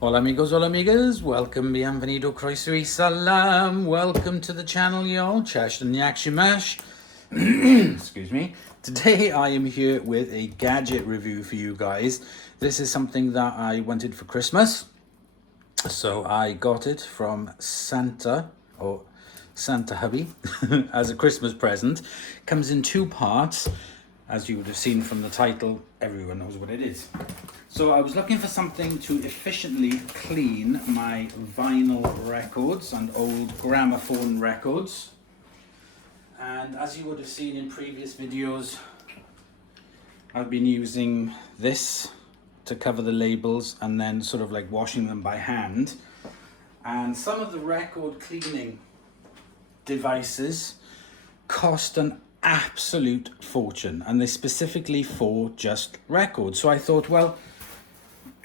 Hola amigos, hola amigas, welcome, bienvenido, croeso y salam, welcome to the channel y'all, Chash and Yakshimash. Excuse me. Today I am here with a gadget review for you guys. This is something that I wanted for Christmas. So I got it from Santa, or Santa hubby, as a Christmas present. Comes in two parts. As you would have seen from the title, everyone knows what it is. So I was looking for something to efficiently clean my vinyl records and old gramophone records. And as you would have seen in previous videos, I've been using this to cover the labels and then sort of like washing them by hand. And some of the record cleaning devices cost an absolute fortune, and they're specifically for just records. So I thought, well,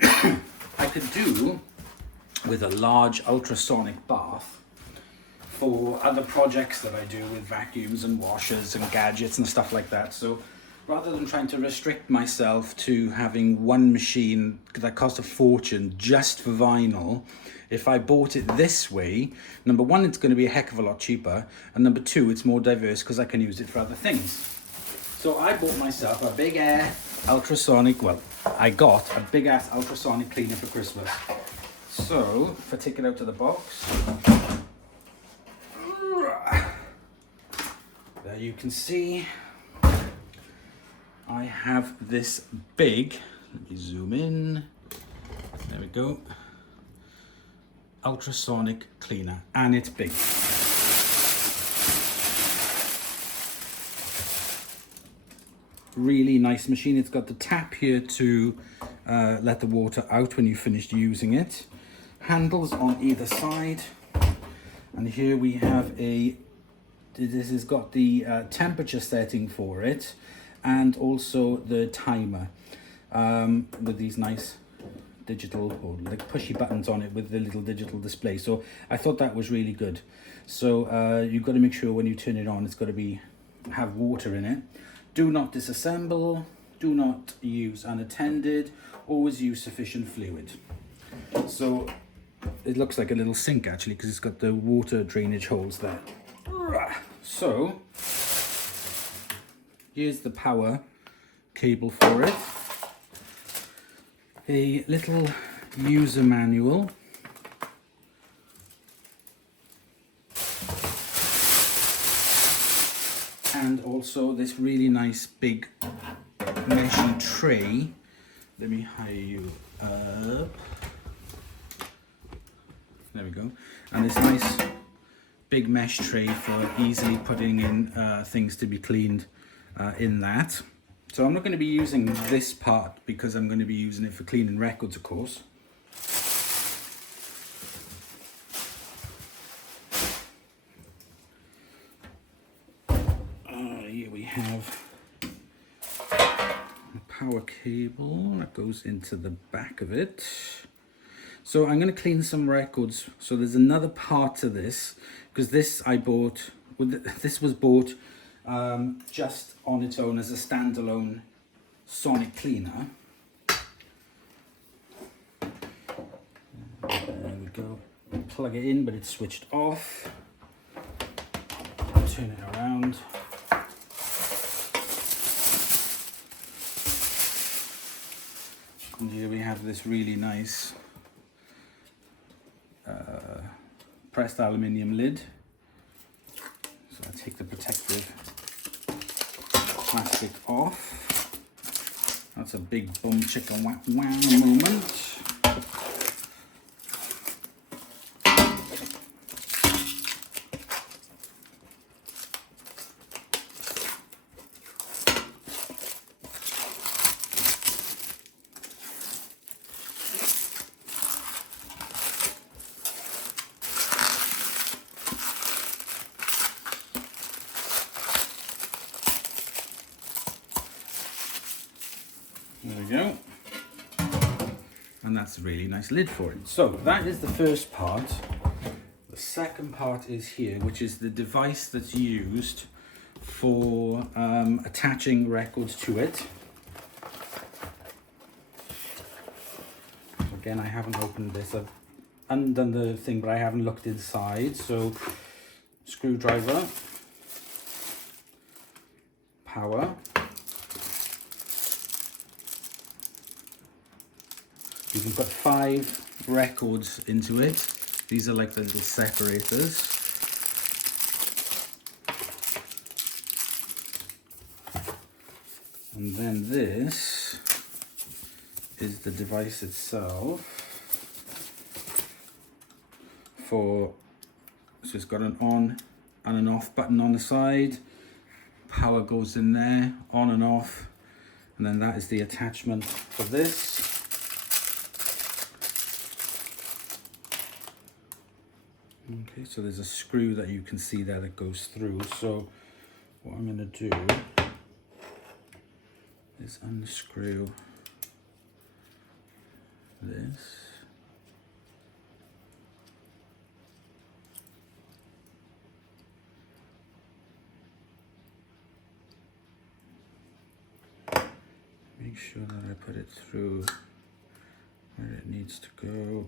I could do with a large ultrasonic bath for other projects that I do with vacuums and washers and gadgets and stuff like that. So rather than trying to restrict myself to having one machine that cost a fortune just for vinyl, if I bought it this way, number one, it's going to be a heck of a lot cheaper, and number two, it's more diverse because I can use it for other things. So I bought myself a big ass ultrasonic, well, I got a big ass ultrasonic cleaner for Christmas. So if I take it out of the box, there you can see I have this big, let me zoom in, there we go, ultrasonic cleaner, and it's big. Really nice machine. It's got the tap here to let the water out when you finished using it. Handles on either side, and here we have this has got the temperature setting for it, and also the timer with these nice digital or like pushy buttons on it with the little digital display. So I thought that was really good. So you've got to make sure when you turn it on, it's got to have water in it. Do not disassemble, do not use unattended, always use sufficient fluid. So it looks like a little sink actually, because it's got the water drainage holes there. So here's the power cable for it. A little user manual. And also this really nice big meshy tray. Let me high you up. There we go. And this nice big mesh tray for easily putting in things to be cleaned in that. So I'm not going to be using this part because I'm going to be using it for cleaning records, of course. Here we have a power cable that goes into the back of it. So I'm going to clean some records. So there's another part to this, because this I bought, this was bought just on its own as a standalone sonic cleaner. There we go. Plug it in, but it's switched off. Turn it around. And here we have this really nice pressed aluminium lid. So I take the protective plastic off. That's a big boom chicka wow wow moment. There we go. And that's a really nice lid for it. So that is the first part. The second part is here, which is the device that's used for attaching records to it. Again, I haven't opened this. I've undone the thing, but I haven't looked inside. So screwdriver, power. You can put 5 records into it. These are like the little separators. And then this is the device itself so it's got an on and an off button on the side. Power goes in there, on and off. And then that is the attachment for this. Okay, so there's a screw that you can see there that goes through. So what I'm going to do is unscrew this. Make sure that I put it through where it needs to go.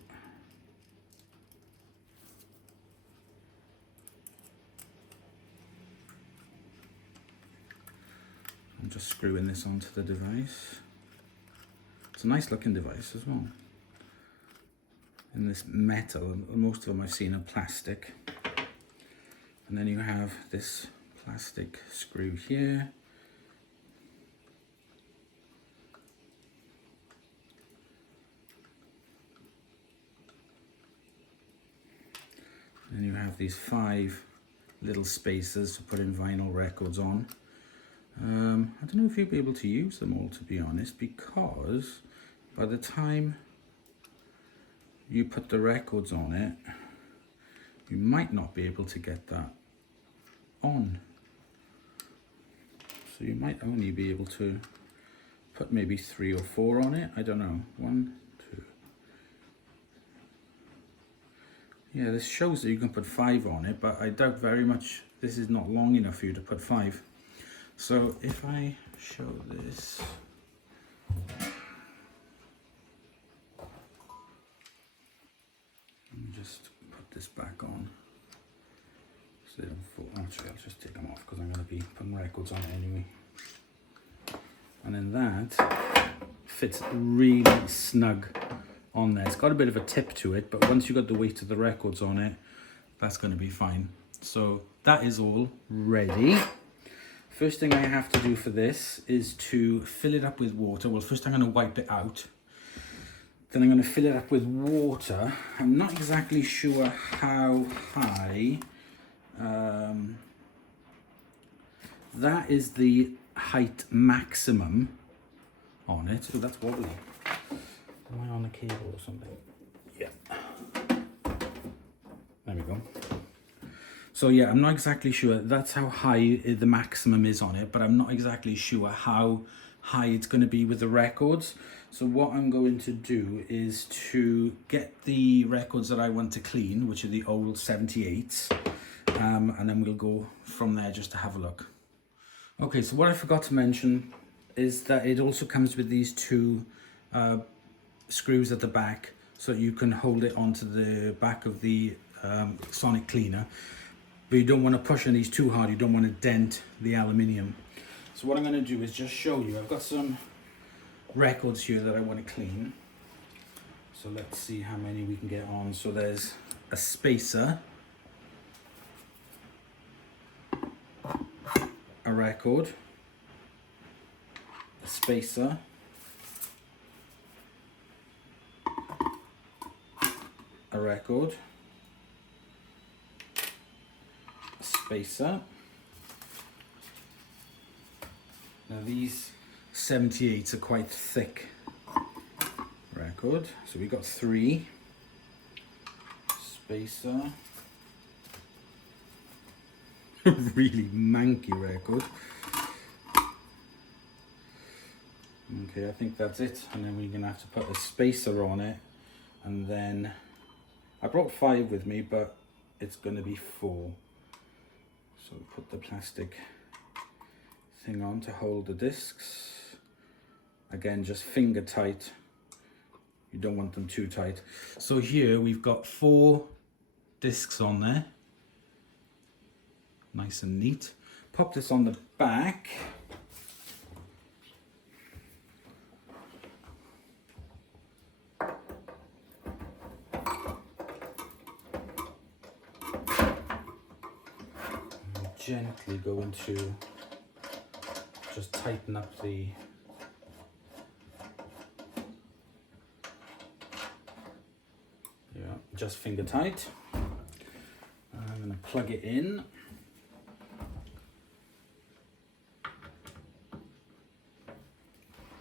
I'm just screwing this onto the device. It's a nice looking device as well. In this metal, most of them I've seen are plastic. And then you have this plastic screw here. And you have these 5 little spacers to put in vinyl records on. I don't know if you'll be able to use them all, to be honest, because by the time you put the records on it, you might not be able to get that on. So you might only be able to put maybe 3 or 4 on it. I don't know. 1, 2. Yeah, this shows that you can put 5 on it, but I doubt very much this is not long enough for you to put 5. So if I show this, let me just put this back on so they don't fall. Actually, I'll just take them off because I'm going to be putting records on it anyway. And then that fits really snug on there. It's got a bit of a tip to it, but once you've got the weight of the records on it, that's going to be fine. So that is all ready. First thing I have to do for this is to fill it up with water. Well, first I'm going to wipe it out. Then I'm going to fill it up with water. I'm not exactly sure how high. That is the height maximum on it. So that's wobbly. Am I on a cable or something? Yeah. There we go. So yeah, I'm not exactly sure. That's how high the maximum is on it, but I'm not exactly sure how high it's going to be with the records. So what I'm going to do is to get the records that I want to clean, which are the old 78s, and then we'll go from there just to have a look. Okay, so what I forgot to mention is that it also comes with these 2 screws at the back, so you can hold it onto the back of the sonic cleaner. But you don't want to push on these too hard, you don't want to dent the aluminium. So what I'm going to do is just show you. I've got some records here that I want to clean. So let's see how many we can get on. So there's a spacer, a record, a spacer, a record, spacer. Now these 78s are quite thick record, so we got 3, spacer, really manky record. Okay, I think that's it, and then we're gonna have to put a spacer on it, and then I brought 5 with me, but it's gonna be 4. So put the plastic thing on to hold the discs. Again, just finger tight. You don't want them too tight. So here we've got 4 discs on there. Nice and neat. Pop this on the back. Gently going to just tighten up the just finger tight. I'm going to plug it in.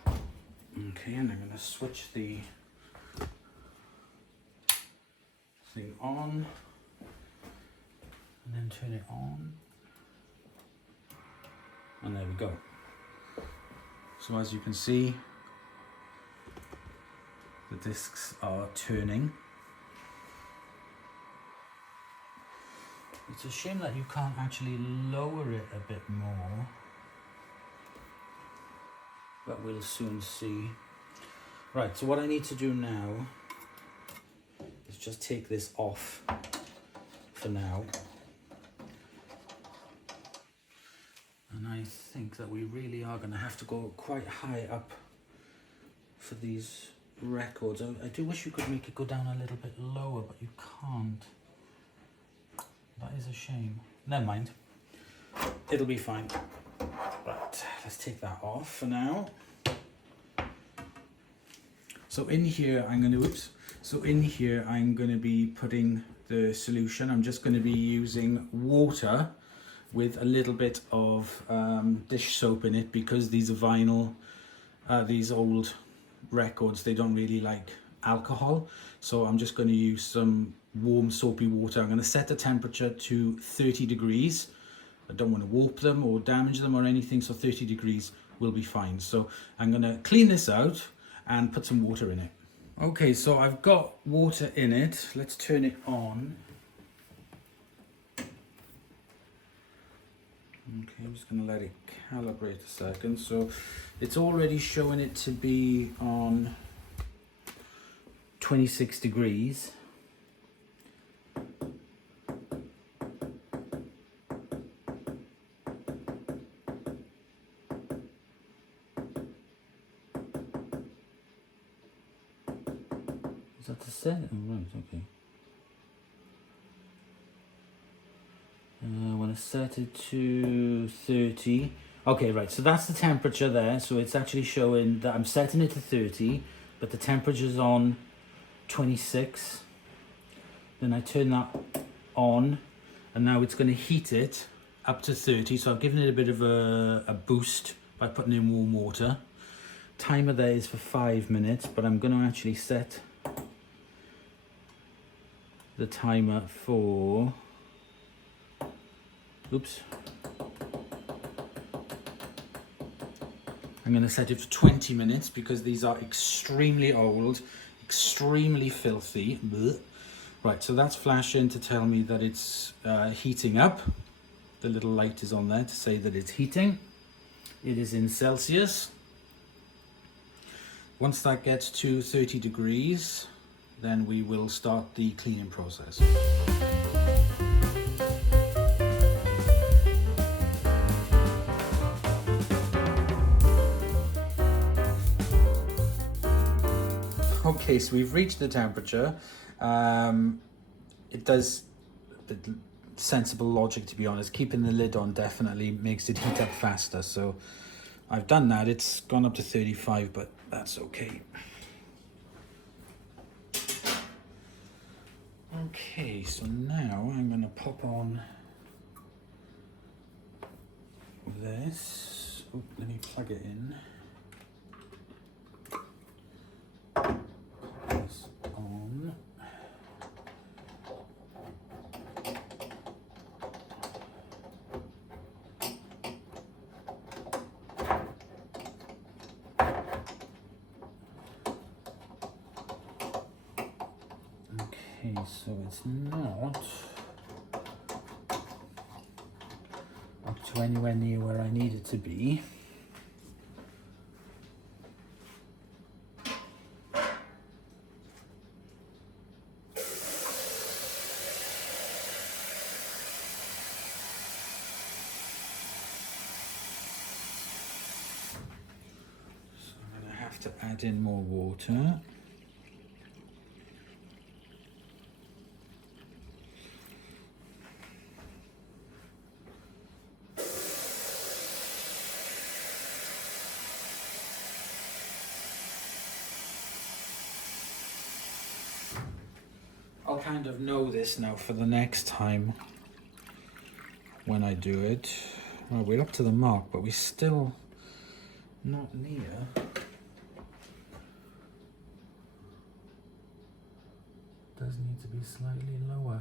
Okay, and I'm going to switch the thing on and then turn it on. And there we go. So as you can see, the discs are turning. It's a shame that you can't actually lower it a bit more, but we'll soon see. Right, so what I need to do now is just take this off for now. And I think that we really are going to have to go quite high up for these records. I do wish you could make it go down a little bit lower, but you can't. That is a shame. Never mind. It'll be fine. Right, let's take that off for now. So in here I'm going to be putting the solution. I'm just going to be using water with a little bit of dish soap in it, because these are vinyl, these old records, they don't really like alcohol. So I'm just going to use some warm soapy water. I'm going to set the temperature to 30 degrees. I don't want to warp them or damage them or anything, so 30 degrees will be fine. So I'm going to clean this out and put some water in it. Okay, so I've got water in it. Let's turn it on. Okay, I'm just going to let it calibrate a second. So it's already showing it to be on 26 degrees. Is that the set? Oh, right, okay. I want to set it to 30. Okay, right, so that's the temperature there. So it's actually showing that I'm setting it to 30, but the temperature's on 26. Then I turn that on, and now it's going to heat it up to 30. So I've given it a bit of a boost by putting in warm water. Timer there is for 5 minutes, but I'm going to actually set the timer for, oops, I'm going to set it for 20 minutes because these are extremely old, extremely filthy. Blech. Right, so that's flashing to tell me that it's heating up. The little light is on there to say that it's heating. It is in Celsius. Once that gets to 30 degrees, then we will start the cleaning process. Okay, so we've reached the temperature. It does the sensible logic, to be honest. Keeping the lid on definitely makes it heat up faster. So I've done that. It's gone up to 35, but that's okay. Okay, so now I'm going to pop on this. Oh, let me plug it in. Pop this on. Okay, so it's not up to anywhere near where I need it to be. to add in more water. I'll kind of know this now for the next time when I do it. Well, we're up to the mark, but we're still not near. Does need to be slightly lower.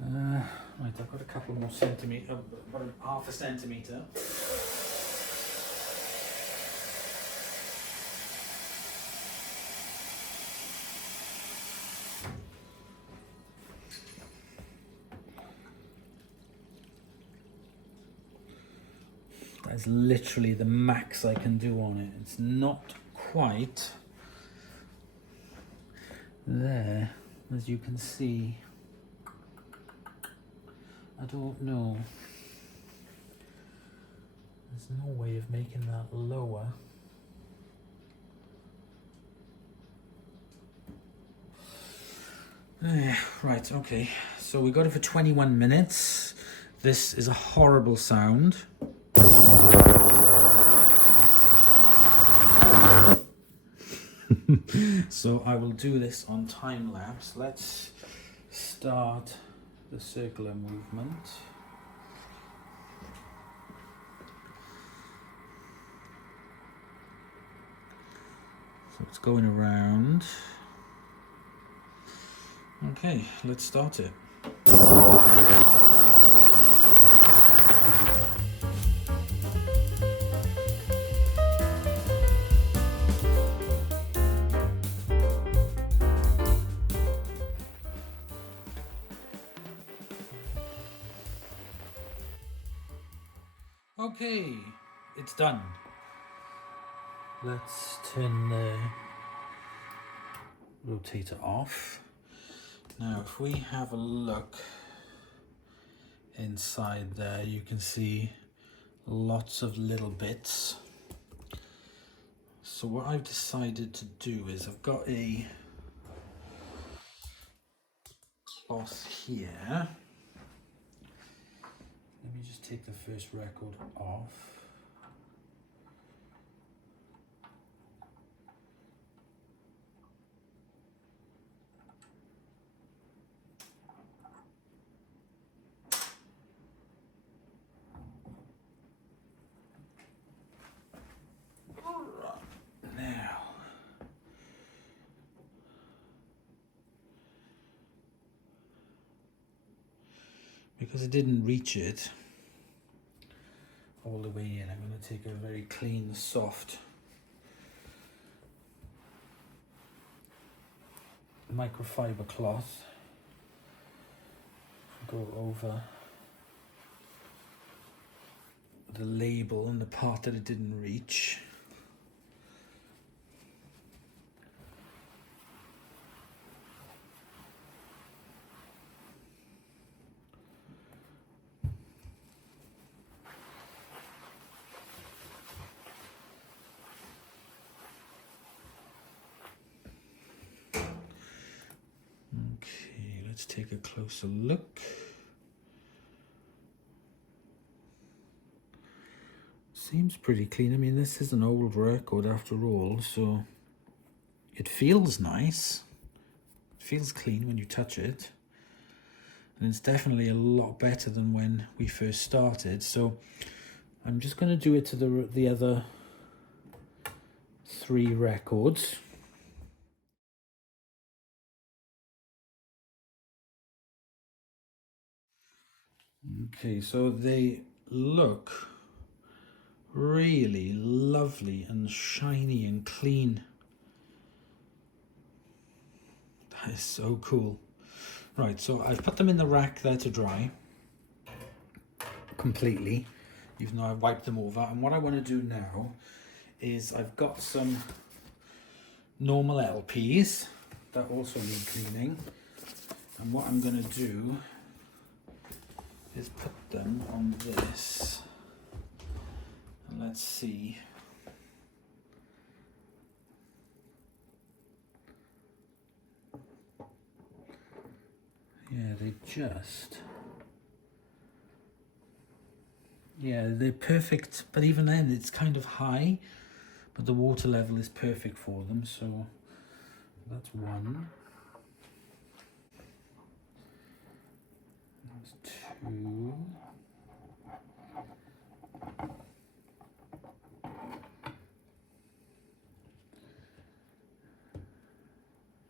Right, I've got a couple more centimetres, about half a centimetre. That's literally the max I can do on it. It's not quite there, as you can see. I don't know. There's no way of making that lower. Right, okay. So we got it for 21 minutes. This is a horrible sound. So I will do this on time lapse. Let's start the circular movement. So it's going around. Okay, let's start it. Okay, it's done. Let's turn the rotator off. Now, if we have a look inside there, you can see lots of little bits. So what I've decided to do is I've got a cloth here. Let me just take the first record off. Now, because I didn't reach it all the way in, I'm going to take a very clean, soft microfiber cloth, go over the label and the part that it didn't reach. Okay, let's take a closer look. Seems pretty clean. I mean, this is an old record after all, so it feels nice. It feels clean when you touch it. And it's definitely a lot better than when we first started. So I'm just going to do it to the other 3 records. Okay, so they look really lovely and shiny and clean. That is so cool. Right, so I've put them in the rack there to dry completely, even though I've wiped them over. And what I want to do now is I've got some normal LPs that also need cleaning. And what I'm going to do is put them on this. And let's see just, yeah, they're perfect, but even then it's kind of high, but the water level is perfect for them. So that's one. That's two.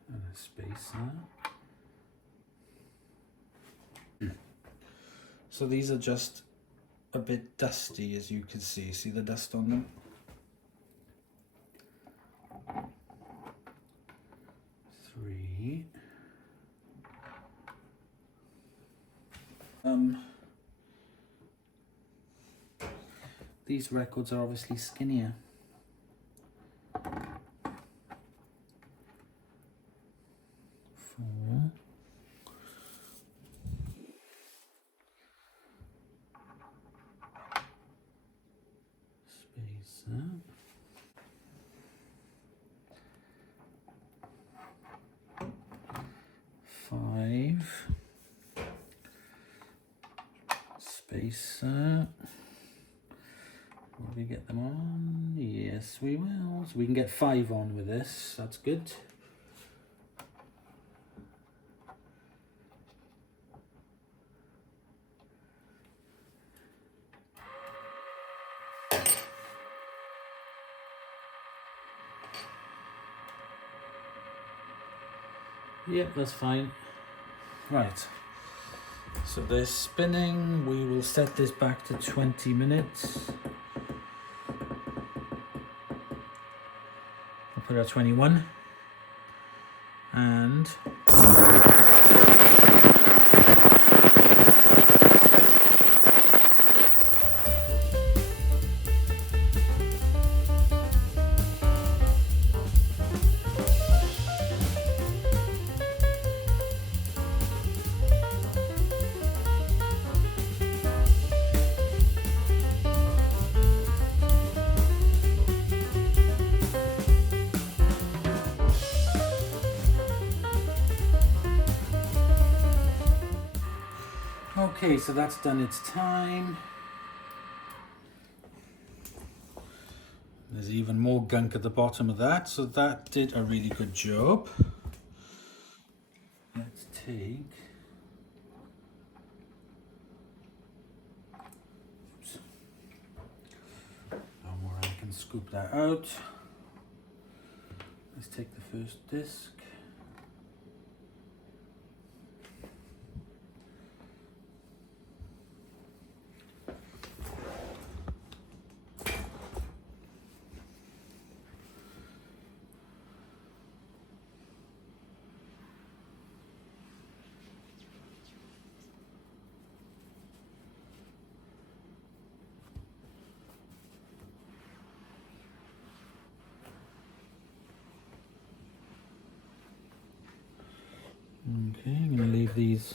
And a spacer. So these are just a bit dusty, as you can see. See the dust on them? Three. These records are obviously skinnier. Four. Spacer. Five. Spacer. Will we get them on? Yes, we will. So we can get 5 on with this. That's good. Yep, that's fine. Right. So they're spinning. We will set this back to 20 minutes. I'll put it at 21. And okay, so that's done its time. There's even more gunk at the bottom of that, so that did a really good job. Let's take, oops, where I can scoop that out. Let's take the first disc. Okay, I'm going to leave these.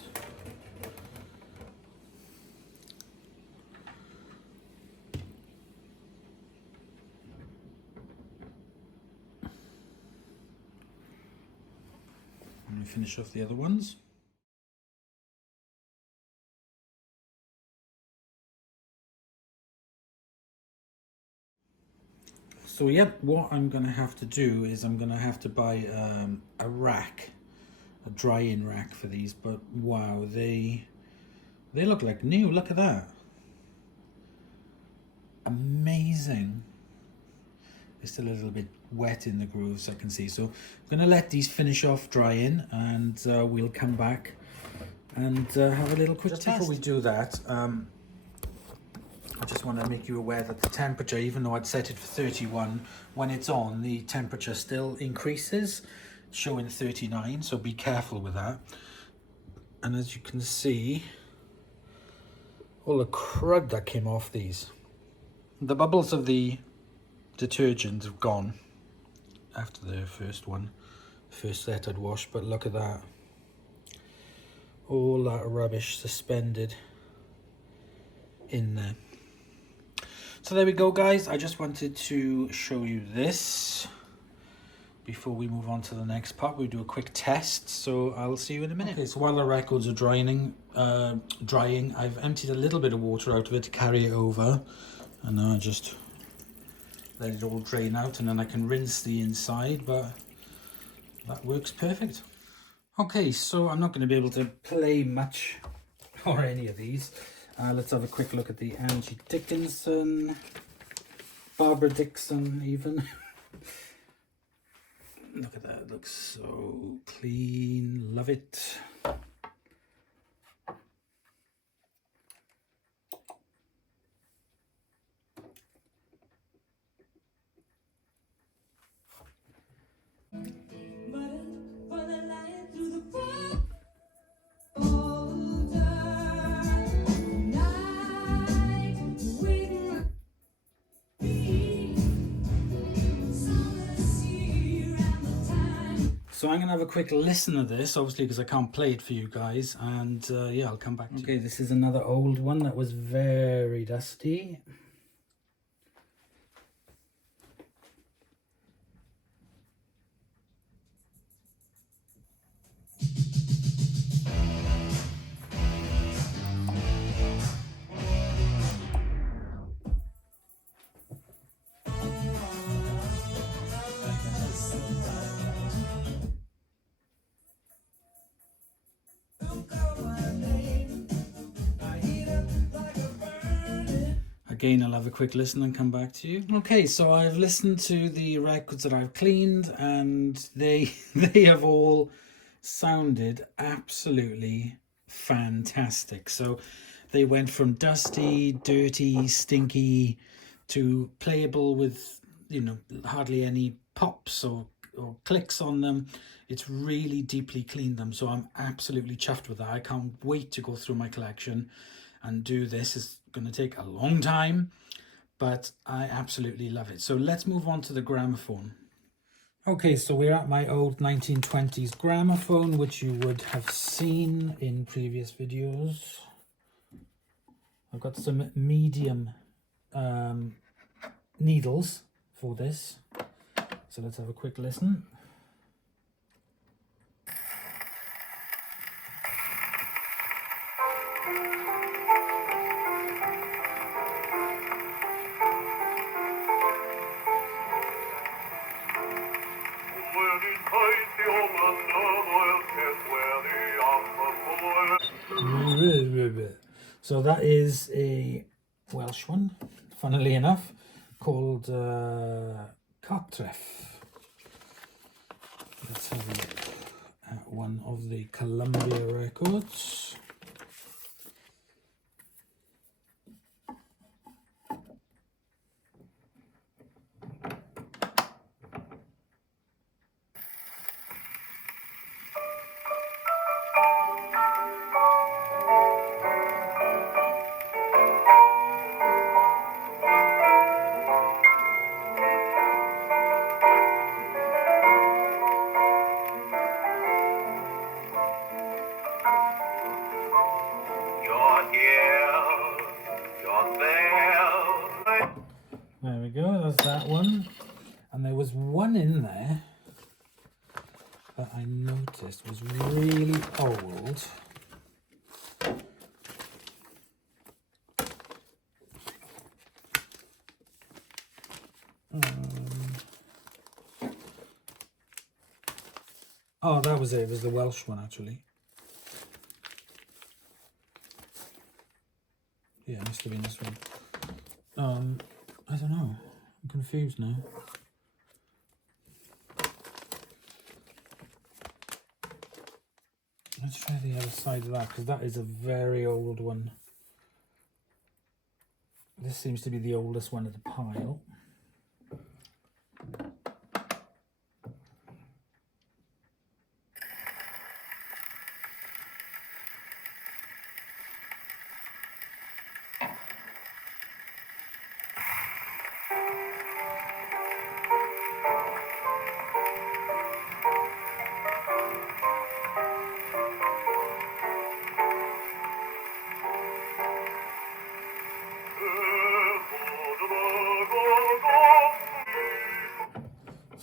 I'm going to finish off the other ones. So yep, what I'm going to have to do is I'm going to have to buy a rack, a dry-in rack for these, but wow, they look like new. Look at that. Amazing. It's still a little bit wet in the grooves, I can see. So I'm going to let these finish off drying, and we'll come back and have a little quick test. Before we do that, I just want to make you aware that the temperature, even though I'd set it for 31, when it's on, the temperature still increases, showing 39, so be careful with that. And as you can see, all the crud that came off these. The bubbles of the detergent have gone after the first set I'd washed, but look at that. All that rubbish suspended in there. So there we go, guys. I just wanted to show you this. before we move on to the next part. We'll do a quick test, so I'll see you in a minute. Okay, so while the records are drying, I've emptied a little bit of water out of it to carry it over, and now I just let it all drain out, and then I can rinse the inside, but that works perfect. Okay, so I'm not going to be able to play much or any of these. Let's have a quick look at the Angie Dickinson, Barbara Dixon even. Look at that, it looks so clean, love it. So I'm going to have a quick listen to this, obviously, because I can't play it for you guys, and yeah, I'll come back to you. Okay, this is another old one that was very dusty. Again, I'll have a quick listen and come back to you. Okay, so I've listened to the records that I've cleaned, and they have all sounded absolutely fantastic. So they went from dusty, dirty, stinky to playable with, you know, hardly any pops or clicks on them. It's really deeply cleaned them, so I'm absolutely chuffed with that. I can't wait to go through my collection and do this. It's going to take a long time, but I absolutely love it. So let's move on to the gramophone. Okay, so we're at my old 1920s gramophone, which you would have seen in previous videos. I've got some medium needles for this, so let's have a quick listen. So that is a Welsh one, funnily enough, called Cartref. Let's have a look at one of the Columbia records. There we go, that's that one. And there was one in there that I noticed was really old. Oh, that was it. It was the Welsh one, actually. Yeah, it must have been this one. I don't know. I'm confused now. Let's try the other side of that, because that is a very old one. This seems to be the oldest one of the pile.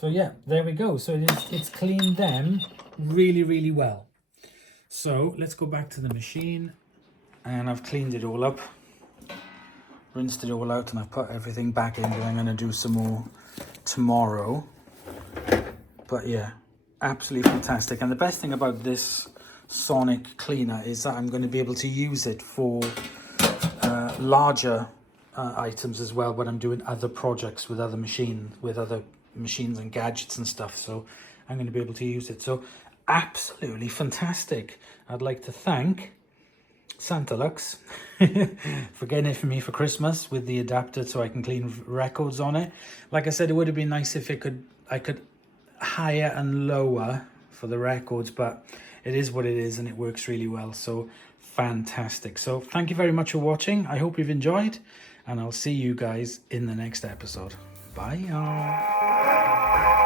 So yeah, there we go. So it's cleaned them really, really well. So let's go back to the machine, and I've cleaned it all up, rinsed it all out, and I've put everything back in there. I'm going to do some more tomorrow. But yeah, absolutely fantastic. And the best thing about this sonic cleaner is that I'm going to be able to use it for larger items as well when I'm doing other projects with other machines and gadgets and stuff. So I'm going to be able to use it. So absolutely fantastic. I'd like to thank Santa Lux for getting it for me for Christmas with the adapter so I can clean records on it. Like I said, it would have been nice if I could higher and lower for the records, but it is what it is and it works really well. So fantastic. So thank you very much for watching. I hope you've enjoyed, and I'll see you guys in the next episode. Bye y'all.